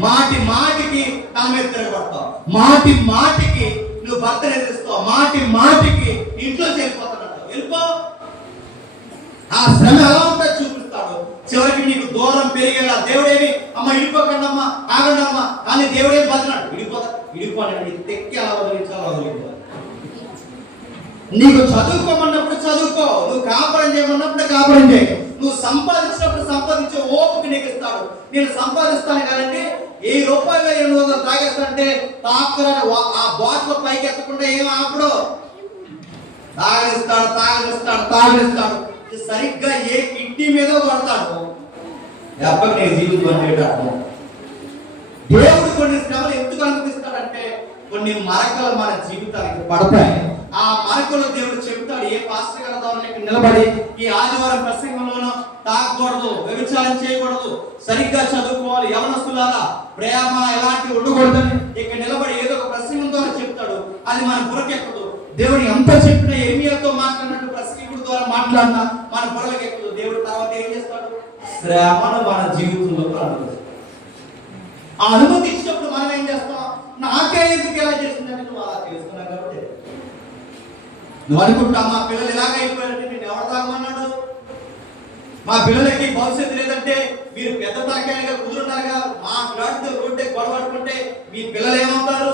మాటి మాటికి తన మీద తిరగబడతావు. మాటి మాటికి నువ్వు భర్తను ఎదురుస్తావు. మాటి మాటికి ఇంట్లో వెళ్ళిపోతాడు వెళ్ళిపో. ఆ శ్రమ ఎలా ఉంటుందో చూపిస్తాడు. చివరికి నీకు దూరం పెరిగేలా దేవుడేమి? అమ్మ ఇడిపోకండమ్మా ఆగండమ్మా. కానీ దేవుడేమి బతున్నాడు ఇడిపోతా ఇడిపోనండి నీకు తెక్కి ఎలా వదిలించాలో వదిలిపో నీకు చదువుకోమన్నప్పుడు చదువుకో. నువ్వు కాపురం చేయమన్నప్పుడు కాపురం చేయ. నువ్వు సంపాదించినప్పుడు సంపాదించే ఓపిక నీకు ఇస్తాడు. నేను సంపాదిస్తాను ఈ రూపాయలు ఎనిమిది వందలు తాగేస్తుంటే తాకురా ఆ బాటిల్ పైకి ఎత్తకుండా ఏం ఆపడు. తాగనిస్తాడు తాగనిస్తాడు తాగనిస్తాడు. సరిగ్గా ఏ ఇంటి మీద పడతాడు ఎప్పటి నీ జీవితం అనేటప్పుడు దేవుడు కొన్ని శ్రమలు ఎందుకు అనుమతిస్తాడంటే కొన్ని మరకలు మన జీవితానికి పడతాయి. ఆ మరకలు దేవుడు చెబుతాడు ఏ పాస్టర్ గారు నిలబడి ఈ ఆదివారం ప్రసంగంలోనూ తాగకూడదు వ్యభిచారం చేయకూడదు సరిగ్గా చదువుకోవాలి. యవనస్తులారా ప్రేమ ఎలాంటి ఉండకూడదని ఇక్కడ నిలబడి ఏదో ఒక ప్రసంగం ద్వారా చెప్తాడు. అది మన బుర్రకెక్కదు దేవుడు ఎంత చెప్పినా ఏమియాతో మాట్లాడినట్టు ప్రసంగికుడి ద్వారా మాట్లాడినా మన బుర్రకెక్కదు దేవుడు తర్వాత ఏం చేస్తాడు? శ్రమను మన జీవితంలో అనుమతిస్తాడు ఆ అనుమతి ఇచ్చినప్పుడు మనం ఏం చేస్తాం? నాకే ఎందుకు ఎలా చేసిందని నువ్వు అలా చేసుకున్నావు కాబట్టి. నువ్వు అనుకుంటా మా పిల్లలు ఎలాగైపోయారంటే మా పిల్లలకి భవిష్యత్తు లేదంటే మీరు పెద్ద తాకాయలుగా కుదురున్నారుగా మా పిల్లాడితో రోడ్డే గొడవ పడుకుంటే మీ పిల్లలు ఏమవుతారు?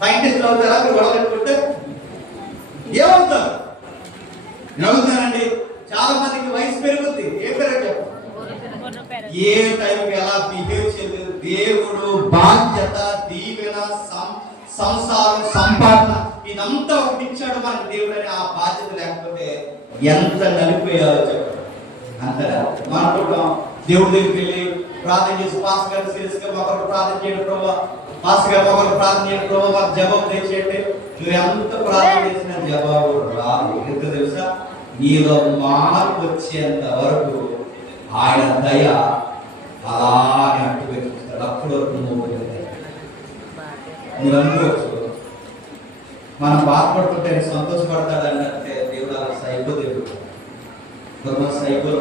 సైంటిస్టులు అవుతారా? మీరు గొడవ పెట్టుకుంటే? ఏమవుతారు? నేను అడుగుతానండి చాలా మందికి వయసు పెరుగుద్ది. ఏ పెరగదు ఏ టైంకి ఎలా బిహేవ్ చేయలేదు. దేవుడు బాధ్యత దీవెన సం- సంసారం సంపాదన ఇదంతా ఒకటి ఇచ్చాడు మనకు దేవుడు అని ఆ బాధ్యత లేకపోతే ఎంత నలిపోయాలో చెప్పండి. అంతగా మనం అనుకుంటాం దేవుడి దగ్గరికి వెళ్ళి ప్రార్థన చేసి పాస్ గారు సీరియస్గా ఒకరు ప్రార్థన చేయడం ప్రభావ పాస్ గారు ఒకరు ప్రార్థన చేయడం ప్రభావ మాకు జవాబు తెచ్చేయండి. నువ్వు ఎంత ప్రార్థన చేసిన జవాబు రాదు. ఎందుకు తెలుసా? నీలో మార్పు వచ్చేంత వరకు ఆయన దయ అలానే అంటూ పెట్టిస్తాడు అప్పుడు వరకు నువ్వు వదిలేయ్. మీరు అనుకోవచ్చు మనం బాధపడుతుంటే ఆయన సంతోషపడతాడు అన్నట్టే దేవుడు అలా సైకో దేవుడు பிரதமர் சைபர்